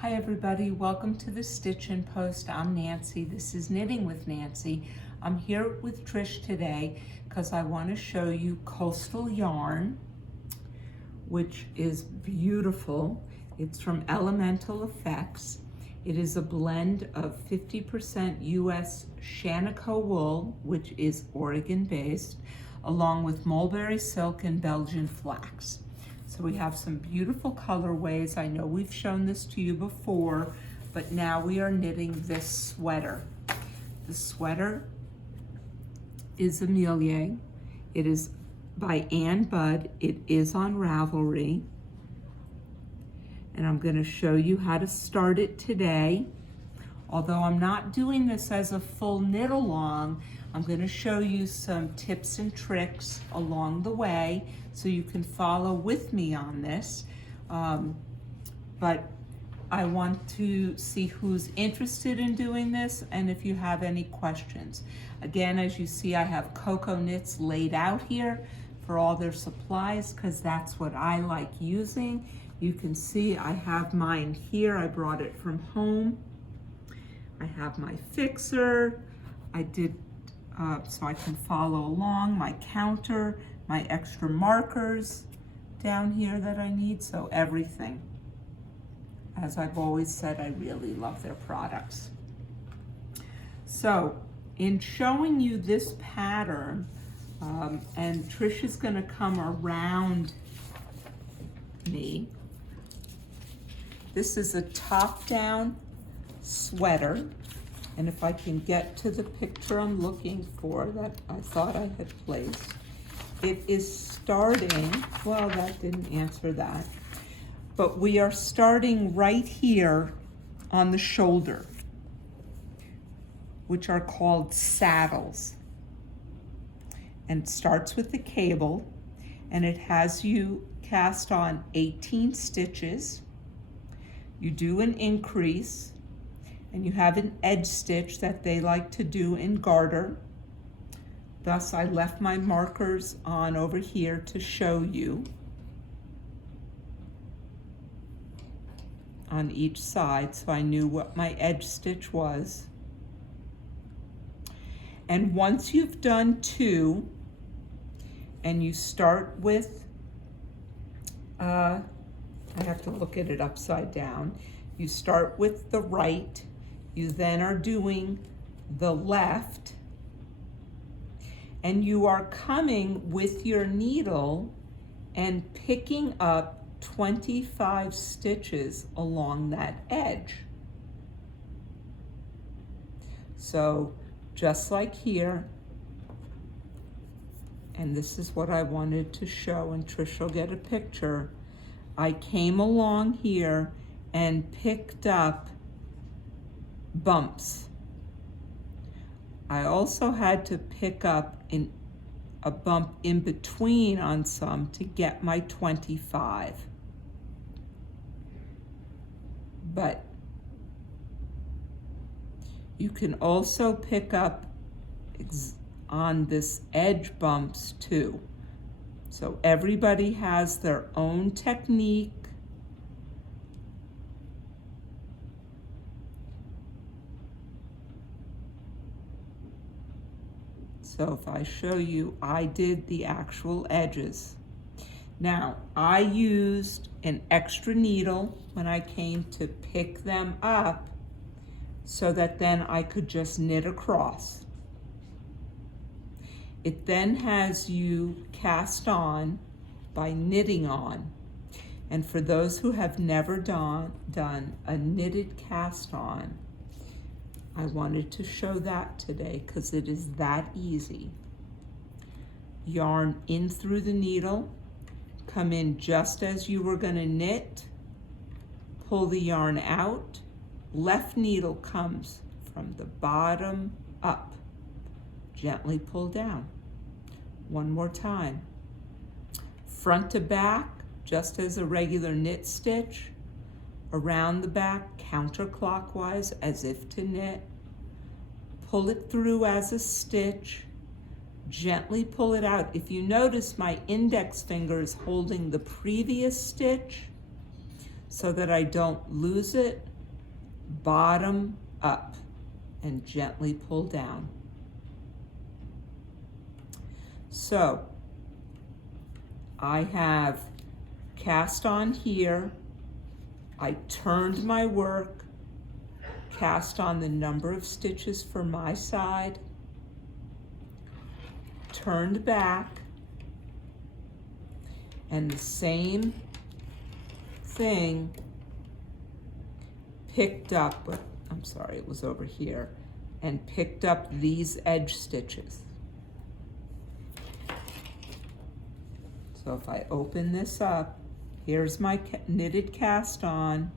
Hi everybody, welcome to the Stitchin Post. I'm Nancy. This is Knitting with Nancy. I'm here with Trish today because I want to show you coastal yarn, which is beautiful. It's from Elemental Effects. It is a blend of 50% US Shaniko wool, which is Oregon based, along with mulberry silk and Belgian flax. So we have some beautiful colorways. I know we've shown this to you before, but now we are knitting this sweater. The sweater is EmmaLeigh. It is by Ann Budd. It is on Ravelry. And I'm going to show you how to start it today. Although I'm not doing this as a full knit along, I'm going to show you some tips and tricks along the way so you can follow with me on this. But I want to see who's interested in doing this and if you have any questions. Again, as you see, I have Cocoa Knits laid out here for all their supplies because that's what I like using. You can see I have mine here. I brought it from home. I have my fixer. I did so I can follow along, my counter, my extra markers down here that I need, so everything. As I've always said, I really love their products. So in showing you this pattern, and Trish is going to come around me. This is a top-down sweater. And if I can get to the picture I'm looking for that I thought I had placed, it is starting, well, that didn't answer that, but we are starting right here on the shoulder, which are called saddles. And it starts with the cable, and it has you cast on 18 stitches. You do an increase, and you have an edge stitch that they like to do in garter. Thus, I left my markers on over here to show you on each side, so I knew what my edge stitch was. And once you've done 2, and you start with, I have to look at it upside down. You start with the right, you then are doing the left, and you are coming with your needle and picking up 25 stitches along that edge. So just like here, and this is what I wanted to show, and Trish will get a picture. I came along here and picked up bumps. I also had to pick up a bump in between on some to get my 25. But you can also pick up on this edge bumps too. So everybody has their own technique. So if I show you, I did the actual edges. Now, I used an extra needle when I came to pick them up so that then I could just knit across. It then has you cast on by knitting on. And for those who have never done a knitted cast on, I wanted to show that today because it is that easy. Yarn in through the needle, come in just as you were going to knit, pull the yarn out, left needle comes from the bottom up, gently pull down. One more time. Front to back, just as a regular knit stitch, around the back counterclockwise as if to knit, pull it through as a stitch, gently pull it out. If you notice, my index finger is holding the previous stitch, so that I don't lose it, bottom up and gently pull down. So I have cast on here, I turned my work, cast on the number of stitches for my side, turned back, and the same thing picked up, I'm sorry, it was over here, and picked up these edge stitches. So if I open this up, here's my knitted cast on,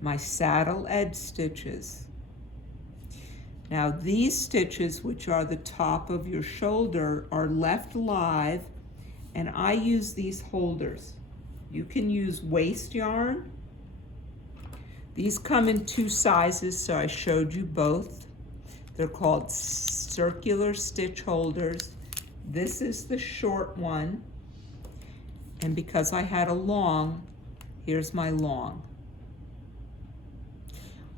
my saddle edge stitches. Now these stitches, which are the top of your shoulder, are left live, and I use these holders. You can use waste yarn. These come in 2 sizes, so I showed you both. They're called circular stitch holders. This is the short one, and because I had a long, here's my long.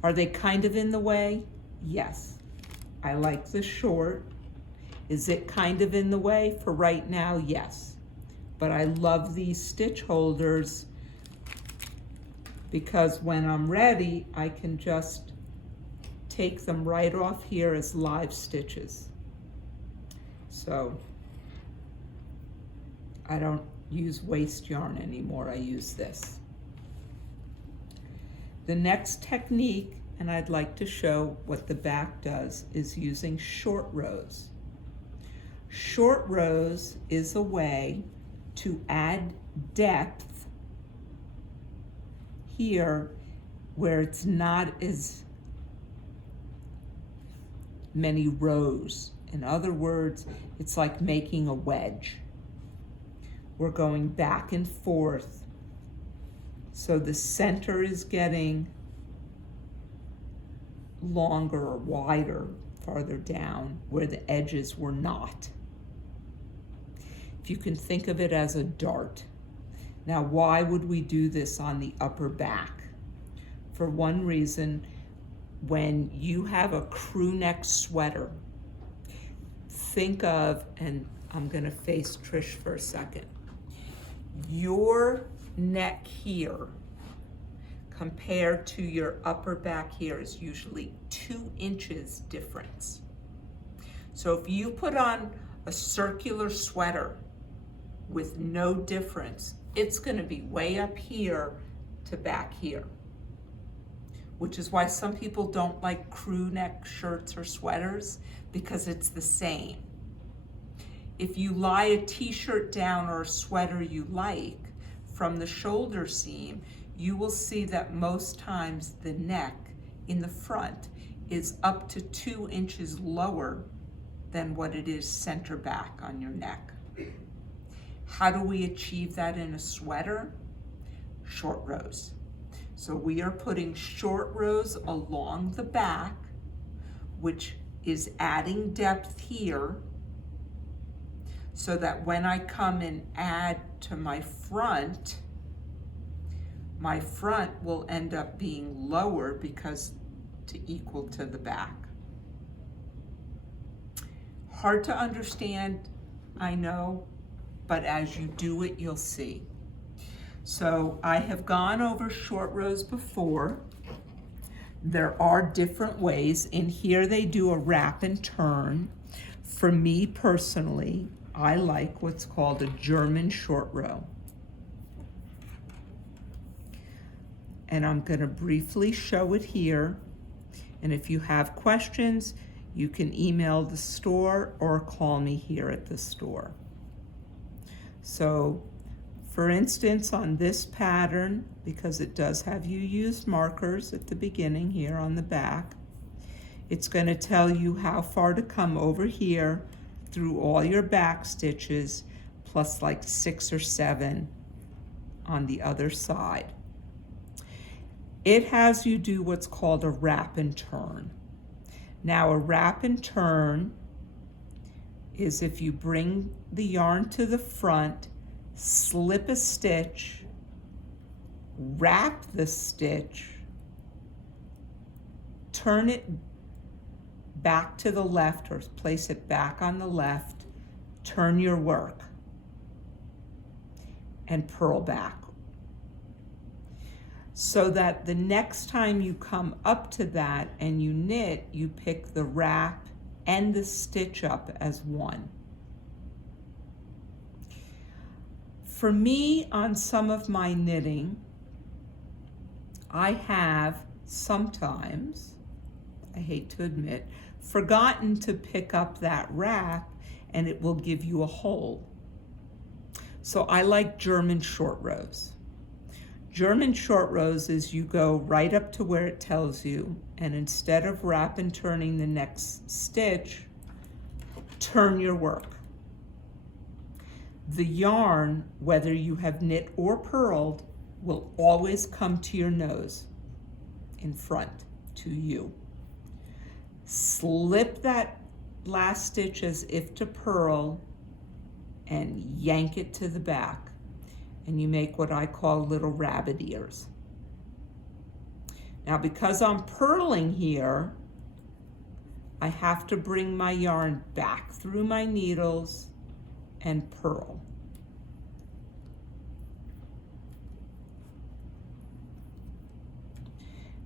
Are they kind of in the way? Yes. I like the short. Is it kind of in the way for right now? Yes. But I love these stitch holders because when I'm ready, I can just take them right off here as live stitches. So I don't use waste yarn anymore, I use this. The next technique, and I'd like to show what the back does, is using short rows. Short rows is a way to add depth here where it's not as many rows. In other words, it's like making a wedge. We're going back and forth. So the center is getting longer or wider farther down where the edges were not. If you can think of it as a dart. Now, why would we do this on the upper back? For one reason, when you have a crew neck sweater, think of, and I'm gonna face Trish for a second, your neck here compared to your upper back here is usually 2 inches difference. So if you put on a circular sweater with no difference, it's gonna be way up here to back here, which is why some people don't like crew neck shirts or sweaters, because it's the same. If you lie a t-shirt down or a sweater you like from the shoulder seam, you will see that most times the neck in the front is up to 2 inches lower than what it is center back on your neck. How do we achieve that in a sweater? Short rows. So we are putting short rows along the back, which is adding depth here, so that when I come and add to my front will end up being lower because to equal to the back. Hard to understand, I know, but as you do it, you'll see. So I have gone over short rows before. There are different ways. In here they do a wrap and turn. For me personally, I like what's called a German short row. And I'm gonna briefly show it here. And if you have questions, you can email the store or call me here at the store. So, for instance, on this pattern, because it does have you use markers at the beginning here on the back, it's going to tell you how far to come over here through all your back stitches, plus like 6 or 7 on the other side. It has you do what's called a wrap and turn. Now, a wrap and turn is if you bring the yarn to the front, slip a stitch, wrap the stitch, turn it back to the left or place it back on the left, turn your work, and purl back. So that the next time you come up to that and you knit, you pick the wrap and the stitch up as one. For me, on some of my knitting, I have sometimes, I hate to admit, forgotten to pick up that wrap, and it will give you a hole. So I like German short rows. German short rows is you go right up to where it tells you, and instead of wrap and turning the next stitch, turn your work. The yarn, whether you have knit or purled, will always come to your nose, in front, to you. Slip that last stitch as if to purl and yank it to the back, and you make what I call little rabbit ears. Now, because I'm purling here, I have to bring my yarn back through my needles and purl.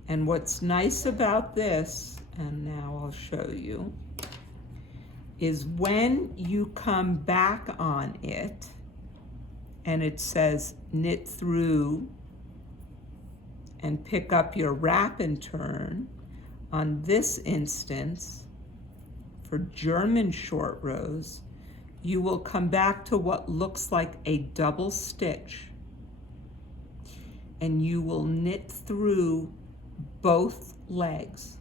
And what's nice about this, and now I'll show you, is when you come back on it and it says knit through and pick up your wrap and turn, on this instance, for German short rows, you will come back to what looks like a double stitch, and you will knit through both legs.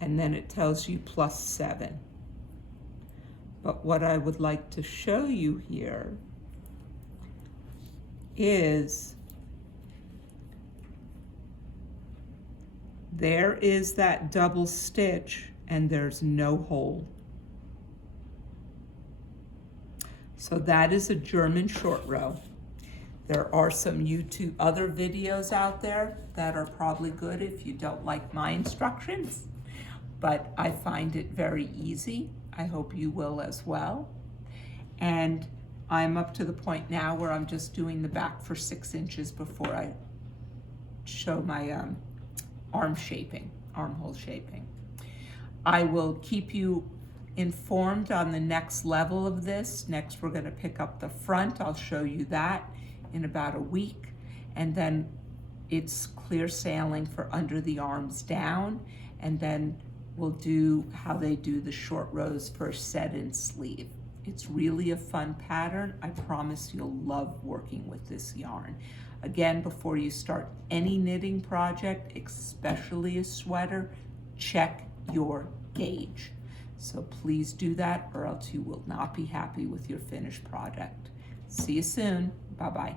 And then it tells you +7. But what I would like to show you here is there is that double stitch and there's no hole. So that is a German short row. There are some YouTube other videos out there that are probably good if you don't like my instructions, but I find it very easy. I hope you will as well. And I'm up to the point now where I'm just doing the back for 6 inches before I show my armhole shaping. I will keep you informed on the next level of this. Next, we're going to pick up the front. I'll show you that in about a week, and then it's clear sailing for under the arms down, and then we'll do how they do the short rows for a set-in sleeve. It's really a fun pattern. I promise you'll love working with this yarn. Again, before you start any knitting project, especially a sweater, check your gauge. So please do that, or else you will not be happy with your finished product. See you soon. Bye-bye.